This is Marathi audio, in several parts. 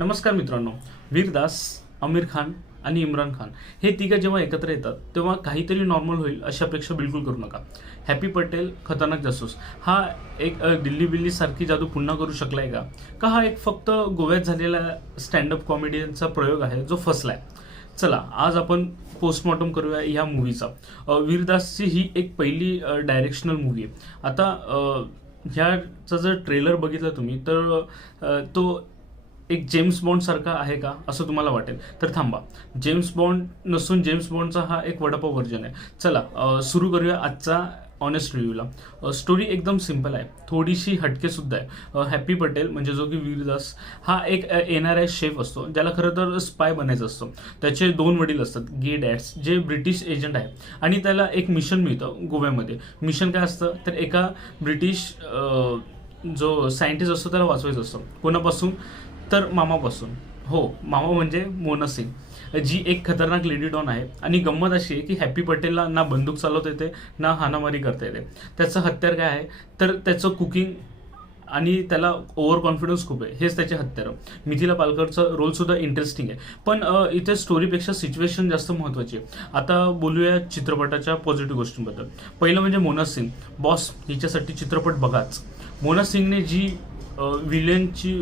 नमस्कार मित्रांनो. वीरदास, आमिर खान आणि इम्रान खान हे तिघं जेव्हा एकत्र येतात तेव्हा काहीतरी नॉर्मल होईल अशी अपेक्षा बिलकुल करू नका. हॅपी पटेल खतरनाक जासूस हा एक दिल्ली बिल्ली सारखी जादू पुन्हा करू शकलाय का हा एक फक्त गोव्यात झालेला स्टँडअप कॉमेडियनचा प्रयोग आहे जो फसलाय. चला आज आपण पोस्टमॉर्टम करूया ह्या मूवीचा. वीरदासची ही एक पहिली डायरेक्शनल मूवी आहे. आता ह्याचा जर ट्रेलर बघितला तुम्ही तर तो एक जेम्स बॉन्ड सारखा आहे का असं तुम्हाला वाटेल. तर थांबा, जेम्स बॉन्ड नसून जेम्स बॉन्डचा हा एक वडापाव व्हर्जन आहे. चला सुरू करूया आजचा ऑनेस्ट रिव्ह्यूला. स्टोरी एकदम सिंपल आहे, थोडीशी हटके सुद्धा आहे. हॅपी पटेल म्हणजे जो की वीरदास हा एक NRI शेफ असतो ज्याला खरं तर स्पाय बनायचं असतं. त्याचे 2 वडील असतात गे डॅड्स जे ब्रिटिश एजंट आहे आणि त्याला एक मिशन मिळतं गोव्यामध्ये. मिशन काय असतं तर एका ब्रिटिश जो सायंटिस्ट असतो त्याला वाचवायचं असतं. कोणापासून तर मामापासून. हो, मामा म्हणजे मोना सिंग जी एक खतरनाक लेडी डॉन आहे. आणि गंमत अशी आहे की हॅपी पटेलला ना बंदूक चालवता येते ना हाणामारी करता येते. त्याचं हत्यार काय आहे तर त्याचं कुकिंग आणि त्याला ओव्हर कॉन्फिडन्स खूप आहे, हेच त्याचे हत्यार. मिथिला पालकरचा रोल सुद्धा इंटरेस्टिंग आहे. पण इथे स्टोरीपेक्षा सिच्युएशन जास्त महत्त्वाची आहे. आता बोलूया चित्रपटाच्या पॉझिटिव्ह गोष्टींबद्दल. पहिलं म्हणजे मोना सिंग बॉस हिच्यासाठी चित्रपट बघाच. मोना सिंगने जी विलियनची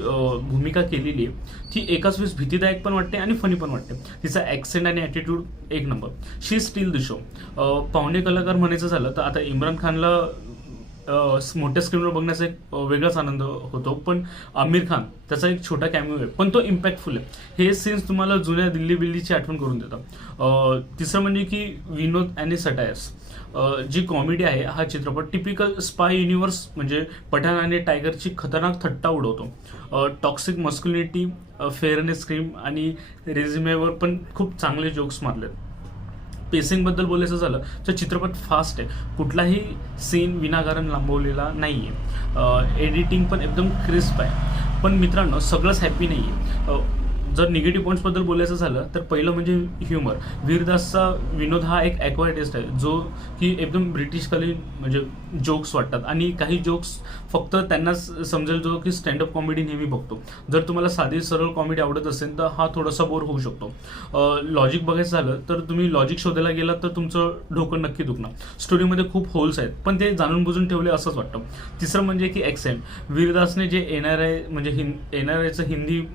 भूमिका केलेली आहे ती एकाच वेळेस भीतीदायक पण वाटते आणि फनी पण वाटते. तिचा ॲक्सेंट आणि ॲटिट्यूड एक number. She steel the show. पाहुणे कलाकार म्हणायचं झालं तर आता इम्रान खानला मोठ्या स्क्रीनवर बघण्याचा एक वेगळाच आनंद होतो. पण आमिर खान त्याचा एक छोटा कॅमिओ आहे पण तो इम्पॅक्टफुल आहे. हे सीन्स तुम्हाला जुन्या दिल्ली बिल्लीची आठवण करून देतात. तिसरं म्हणजे की विनोद आणि सटायर्स. जी कॉमेडी आहे हा चित्रपट टिपिकल स्पाय युनिव्हर्स म्हणजे पठाण आणि टायगरची खतरनाक थट्टा उडवतो. टॉक्सिक मस्क्युलिनिटी, फेअरनेस क्रीम आणि रेझ्युमेवर पण खूप चांगले जोक्स मारलेत. पेसिंगबद्दल बोलायचं झालं तर चित्रपट फास्ट आहे, कुठलाही सीन विनाकारण लांबवलेला नाही आहे. एडिटिंग पण एकदम क्रिस्प आहे. पण मित्रांनो सगळंच हॅपी नाही आहे. जर निगेटिव्ह पॉईंट्सबद्दल बोलायचं झालं तर पहिलं म्हणजे ह्युमर. वीरदासचा विनोद हा एक ॲक्वायर टेस्ट आहे जो की एकदम ब्रिटिशकालीन म्हणजे जोक्स वाटतात आणि काही जोक्स फक्त त्यांनाच समजेल जो की स्टँडअप कॉमेडी नेहमी बघतो. जर तुम्हाला साधी सरळ कॉमेडी आवडत असेल तर हा थोडासा बोर होऊ शकतो. लॉजिक बघायचं झालं तर तुम्ही लॉजिक शोधायला गेलात तर तुमचं डोकं नक्की दुखणार. स्टोरीमध्ये खूप होल्स आहेत पण ते जाणून बुजून ठेवले असंच वाटतं. तिसरं म्हणजे की ॲक्सेंट. वीरदासने जे NRI म्हणजे NRIचं हिंदी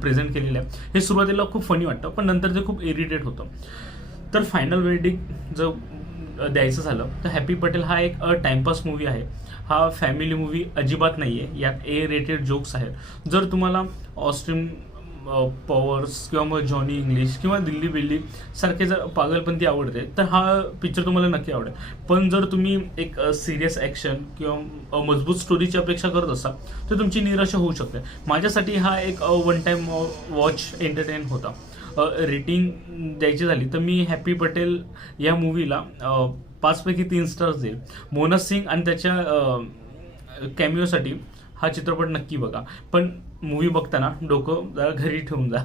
प्रेझेंट केलेलं आहे हे सुरुवातीला खूप फनी वाटतं पण नंतर ते खूप इरिटेट होतं. तर फायनल वर्डिक्ट जर द्यायचं झालं तर हॅपी पटेल हा एक टाइमपास मूवी आहे. हा फॅमिली मूवी अजिबात नाही आहे. यात A-rated जोक्स आहेत. जर तुम्हाला ऑस्टिन पॉवर्स किंवा मग जॉनी इंग्लिश किंवा दिल्ली बिल्ली सारखे जर पागलपंती आवडते तर हा पिक्चर तुम्हाला नक्की आवडेल. पण जर तुम्ही एक सिरियस ॲक्शन किंवा मजबूत स्टोरीची अपेक्षा करत असाल तर तुमची निराशा होऊ शकते. माझ्यासाठी हा एक वन टाइम वॉच एंटरटेन होता. रेटिंग द्यायची झाली तर मी हॅपी पटेल या मूवीला 5 पैकी 3 स्टार्स देईल. मोना सिंग आणि त्याच्या कॅमिओसाठी हा चित्रपट नक्की बघा. पण मूवी बघताना डोकं जरा घरी ठेवून जा.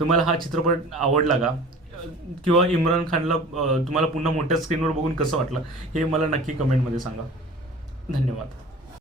तुम्हाला हा चित्रपट आवडला का किंवा इम्रान खानला तुम्हाला पुन्हा मोठ्या स्क्रीनवर बघून कसं वाटलं हे मला नक्की कमेंटमध्ये सांगा. धन्यवाद.